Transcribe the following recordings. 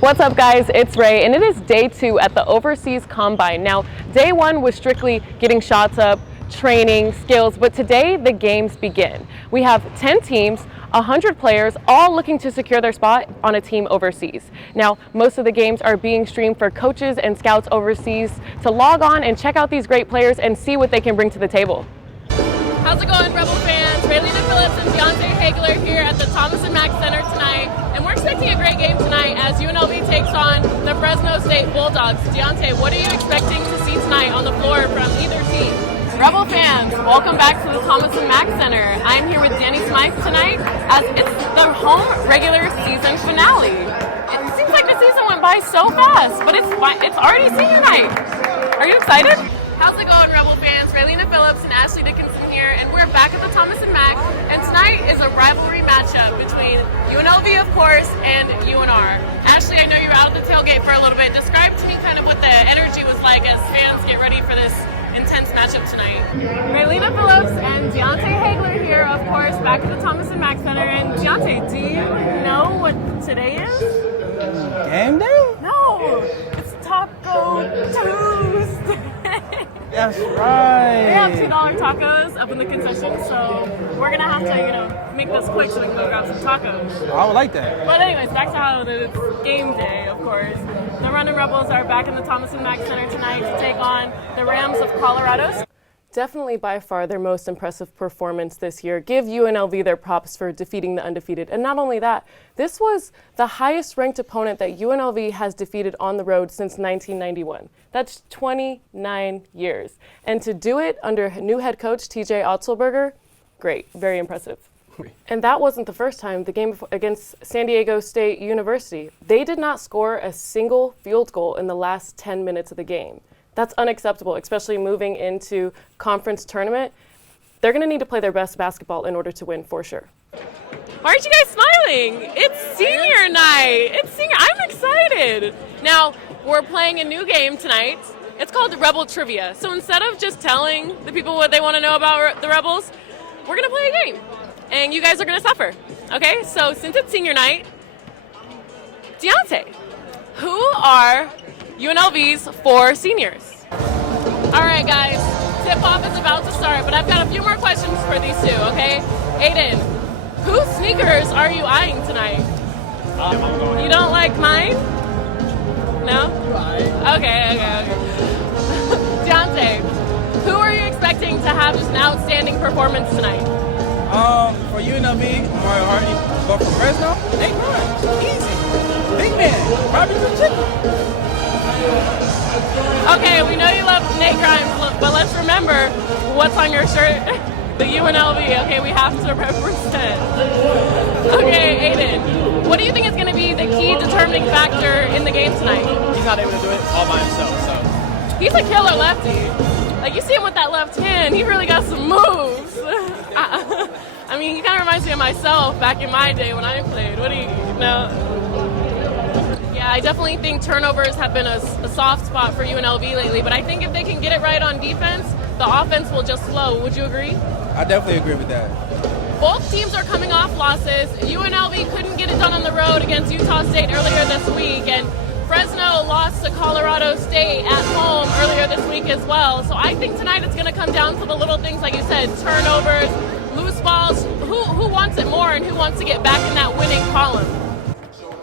What's up, guys? It's Ray, and it is day 2 at the Overseas Combine. Now, day 1 was strictly getting shots up, training, skills, but today the games begin. We have 10 teams, 100 players, all looking to secure their spot on a team overseas. Now, most of the games are being streamed for coaches and scouts overseas to log on and check out these great players and see what they can bring to the table. How's it going, Rebel fans? Ralena Phillips and Hagler here at the Thomas & Mack Center tonight, and we're expecting a great game tonight as UNLV takes on the Fresno State Bulldogs. Deontay, what are you expecting to see tonight on the floor from either team? Rebel fans, welcome back to the Thomas & Mack Center. I'm here with Danny Smythe tonight as it's the home regular season finale. It seems like the season went by so fast, but it's already senior night. Are you excited? How's it going, Rebel fans? Ralena Phillips and Ashley Dickinson here, and we're back at the Thomas & Mack, and tonight is a rivalry matchup between UNLV, of course, and UNR. Ashley, I know you were out at the tailgate for a little bit. Describe to me kind of what the energy was like as fans get ready for this intense matchup tonight. Ralena Phillips and Deontay Hagler here, of course, back at the Thomas & Mack Center. And Deontay, do you know what today is? Game day? No, it's Taco Tuesday. That's right. They have $2 tacos up in the concession, so we're gonna have to, make this quick so we can go grab some tacos. I would like that. But anyways, back to how it is. Game day, of course. The Running Rebels are back in the Thomas & Mack Center tonight to take on the Rams of Colorado. Definitely by far their most impressive performance this year. Give UNLV their props for defeating the undefeated. And not only that, this was the highest ranked opponent that UNLV has defeated on the road since 1991. That's 29 years. And to do it under new head coach TJ Otzelberger, great, very impressive. And that wasn't the first time. The game against San Diego State University, they did not score a single field goal in the last 10 minutes of the game. That's unacceptable, especially moving into conference tournament. They're going to need to play their best basketball in order to win, for sure. Why aren't you guys smiling? It's senior night. I'm excited. Now, we're playing a new game tonight. It's called the Rebel Trivia. So instead of just telling the people what they want to know about the Rebels, we're going to play a game. And you guys are going to suffer. Okay? So since it's senior night, Deontay, who are UNLV's 4 seniors? All right, guys, tip-off is about to start, but I've got a few more questions for these two, okay? Aiden, whose sneakers are you eyeing tonight? You don't like mine? No? Okay. Deontay, who are you expecting to have just an outstanding performance tonight? For UNLV, Mario Hardy. But for Fresno, Nate Grimes. Easy. Big man. Robbie the chicken. Okay, we know you love Nate Grimes, but let's remember what's on your shirt. The UNLV. Okay, we have to represent. Okay, Aiden, what do you think is going to be the key determining factor in the game tonight? He's not able to do it all by himself, so. He's a killer lefty. Like, you see him with that left hand, he really got some moves. I mean, he kind of reminds me of myself back in my day when I played. What do you know? Yeah, I definitely think turnovers have been a soft spot for UNLV lately, but I think if they can get it right on defense, the offense will just flow. Would you agree? I definitely agree with that. Both teams are coming off losses. UNLV couldn't get it done on the road against Utah State earlier this week, and Fresno lost to Colorado State at home earlier this week as well. So I think tonight it's going to come down to the little things, like you said, turnovers, loose balls, who wants it more and who wants to get back in that winning column.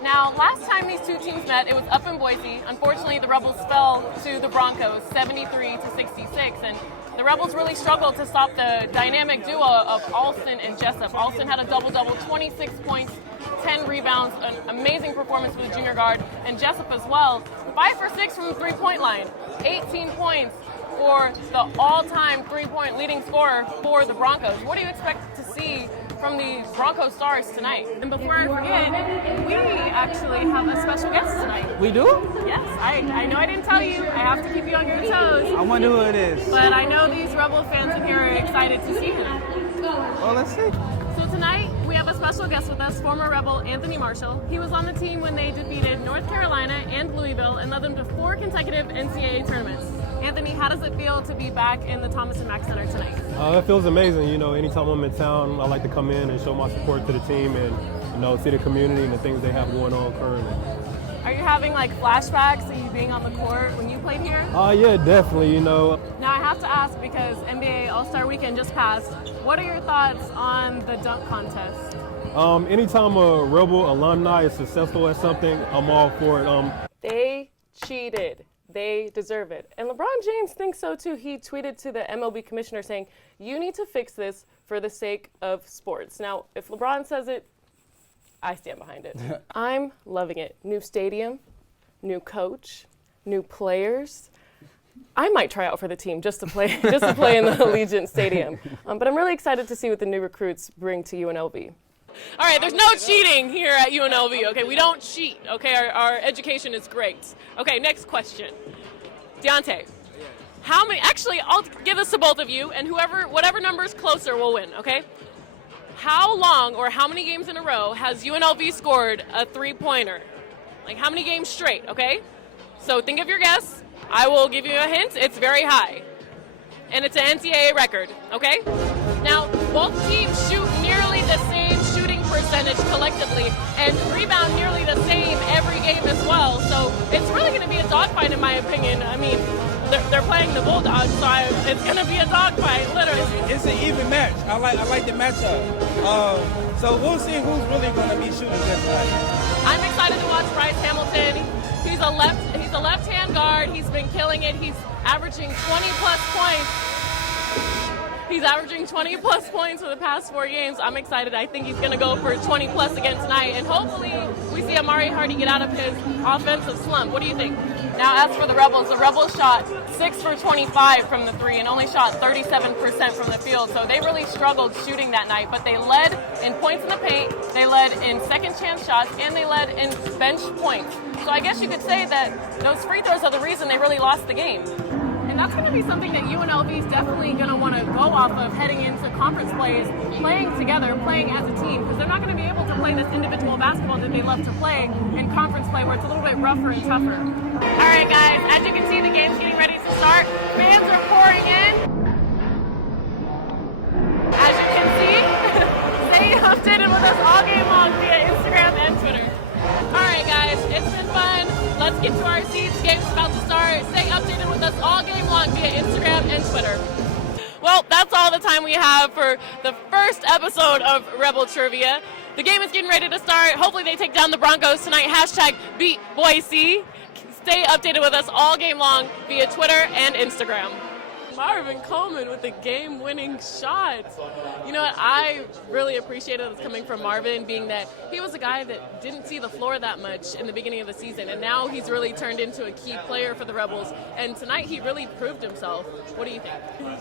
Now, last time these two teams met, it was up in Boise. Unfortunately, the Rebels fell to the Broncos 73-66, and the Rebels really struggled to stop the dynamic duo of Alston and Jessup. Alston had a double-double, 26 points, 10 rebounds, an amazing performance for the junior guard, and Jessup as well. 5 for 6 from the three-point line, 18 points for the all-time three-point leading scorer for the Broncos. What do you expect to see from the Bronco Stars tonight? And before I forget, we actually have a special guest tonight. We do? Yes, I know I didn't tell you. I have to keep you on your toes. I wonder who it is. But I know these Rebel fans in here are excited to see him. Well, let's see. So tonight, we have a special guest with us, former Rebel Anthony Marshall. He was on the team when they defeated North Carolina and Louisville and led them to 4 consecutive NCAA tournaments. Anthony, how does it feel to be back in the Thomas & Mack Center tonight? It feels amazing. Anytime I'm in town, I like to come in and show my support to the team and, see the community and the things they have going on currently. Are you having like flashbacks of you being on the court when you played here? Yeah, definitely. You know, Now I have to ask because NBA All-Star Weekend just passed. What are your thoughts on the dunk contest? anytime a Rebel alumni is successful at something, I'm all for it. They cheated. They deserve it. And LeBron James thinks so too. He tweeted to the MLB commissioner saying, you need to fix this for the sake of sports. Now, if LeBron says it, I stand behind it. I'm loving it. New stadium, new coach, new players. I might try out for the team just to play in the Allegiant Stadium. But I'm really excited to see what the new recruits bring to UNLV. All right, there's no cheating here at UNLV, okay? We don't cheat, okay? Our education is great. Okay, next question. Deontay, how many, actually, I'll give this to both of you, and whatever number is closer will win, okay? How long or how many games in a row has UNLV scored a three-pointer? Like how many games straight, okay? So think of your guess. I will give you a hint. It's very high. And it's an NCAA record, okay? Now, both teams shoot nearly the same shooting percentage collectively and rebound nearly the same every game as well. So it's really going to be a dogfight in my opinion. I mean, they're playing the Bulldogs, so it's going to be a dogfight, literally. It's an even match. I like the matchup. So we'll see who's really going to be shooting this night. I'm excited to watch Bryce Hamilton. He's a left-hand guard. He's been killing it. He's averaging 20-plus points. He's averaging 20-plus points for the past 4 games. I'm excited. I think he's going to go for 20-plus again tonight. And hopefully we see Amari Hardy get out of his offensive slump. What do you think? Now, as for the Rebels shot 6 for 25 from the three and only shot 37% from the field. So they really struggled shooting that night. But they led in points in the paint, they led in second chance shots, and they led in bench points. So I guess you could say that those free throws are the reason they really lost the game. And that's going to be something that UNLV is definitely going to want to go off of heading into conference plays, playing together, playing as a team, because they're not going to be able to play this individual basketball that they love to play in conference play where it's a little bit rougher and tougher. All right, guys, as you can see, the game's getting ready to start. Fans are pouring in. As you can see, stay updated with us all game long via Instagram and Twitter. All right, guys, it's been fun. Let's get to our seats. Game's about to start. Stay updated with us all game long via Instagram and Twitter. Well, that's all the time we have for the first episode of Rebel Trivia. The game is getting ready to start. Hopefully they take down the Broncos tonight. #BeatBoise. Stay updated with us all game long via Twitter and Instagram. Marvin Coleman with the game-winning shot. You know what? I really appreciated this coming from Marvin, being that he was a guy that didn't see the floor that much in the beginning of the season, and now he's really turned into a key player for the Rebels. And tonight he really proved himself. What do you think?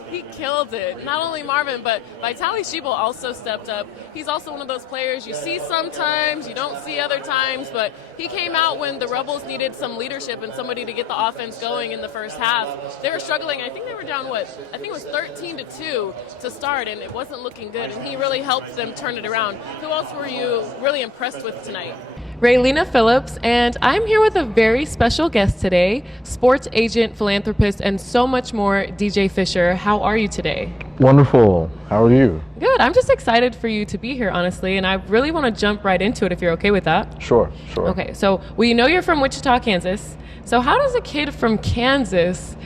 He killed it. Not only Marvin, but Vitaly Shibel also stepped up. He's also one of those players you see sometimes, you don't see other times, but he came out when the Rebels needed some leadership and somebody to get the offense going in the first half. They were struggling. I think they were down I think it was 13-2 to start, and it wasn't looking good, and he really helped them turn it around. Who else were you really impressed with tonight? Ralena Phillips, and I'm here with a very special guest today, sports agent, philanthropist, and so much more, DJ Fisher. How are you today? Wonderful. How are you? Good. I'm just excited for you to be here, honestly, and I really want to jump right into it if you're okay with that. Sure. Okay, so we know you're from Wichita, Kansas. So how does a kid from Kansas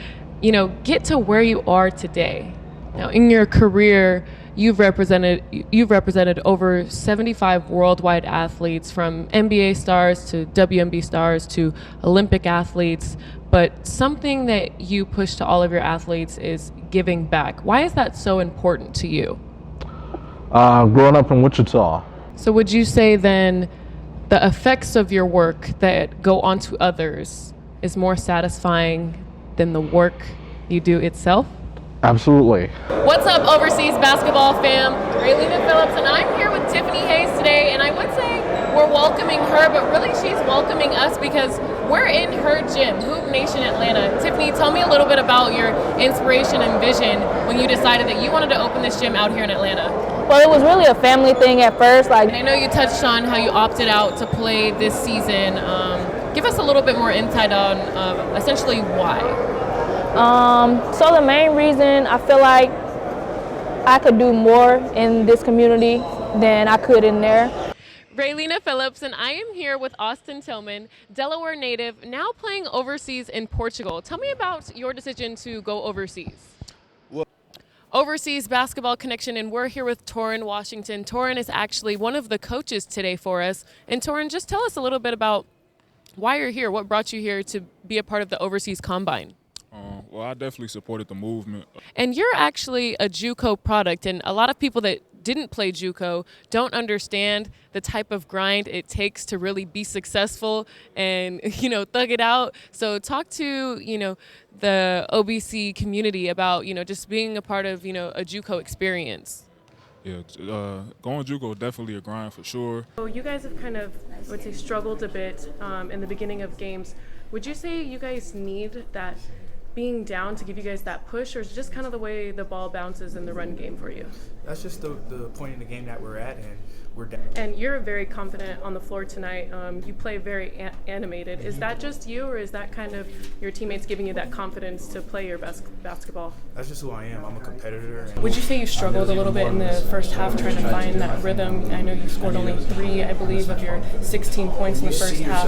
get to where you are today? Now, in your career, you've represented over 75 worldwide athletes, from NBA stars to WNBA stars to Olympic athletes. But something that you push to all of your athletes is giving back. Why is that so important to you? Growing up in Wichita. So would you say then the effects of your work that go onto others is more satisfying than the work you do itself? Absolutely. What's up, overseas basketball fam? Ralena Phillips, and I'm here with Tiffany Hayes today, and I would say we're welcoming her, but really she's welcoming us because we're in her gym, Hoop Nation Atlanta. Tiffany, tell me a little bit about your inspiration and vision when you decided that you wanted to open this gym out here in Atlanta. Well, it was really a family thing at first. And I know you touched on how you opted out to play this season. Give us a little bit more insight on essentially why. So the main reason I feel like I could do more in this community than I could in there. Ralena Phillips, and I am here with Austin Tillman, Delaware native, now playing overseas in Portugal. Tell me about your decision to go overseas. Overseas Basketball Connection, and we're here with Torin Washington. Torin is actually one of the coaches today for us. And Torin, just tell us a little bit about why you're here. What brought you here to be a part of the Overseas Combine? Well, I definitely supported the movement. And you're actually a JUCO product, and a lot of people that didn't play JUCO don't understand the type of grind it takes to really be successful and, thug it out. So talk to, the OBC community about, just being a part of, a JUCO experience. Yeah, going JUCO definitely a grind for sure. So you guys have kind of, I would say, struggled a bit in the beginning of games. Would you say you guys need that being down to give you guys that push, or is it just kind of the way the ball bounces in the run game for you? That's just the point in the game that we're at, and we're down. And you're very confident on the floor tonight. You play very animated. Is that just you, or is that kind of your teammates giving you that confidence to play your best basketball? That's just who I am. I'm a competitor. Would you say you struggled a little bit in the first half trying to find that rhythm? I know you scored only 3, I believe, of your 16 points in the first half.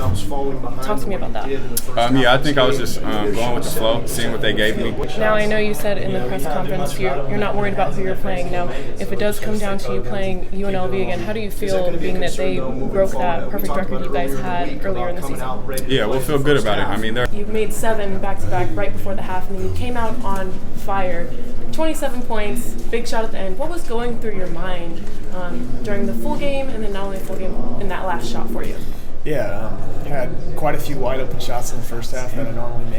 Talk to me about that. Yeah, I think I was just going with the flow, seeing what they gave me. Now, I know you said in the press conference you're not worried about who you're playing. Now, if it does come down to you playing UNLV again, how do you feel being that they broke that perfect record you guys had earlier in the season? Yeah, we'll feel good about it. I mean, you made 7 back-to-back right before the half, and then you came out on fire. 27 points, big shot at the end. What was going through your mind during the full game, and then not only the full game, in that last shot for you? Yeah, had quite a few wide open shots in the first half that I normally make.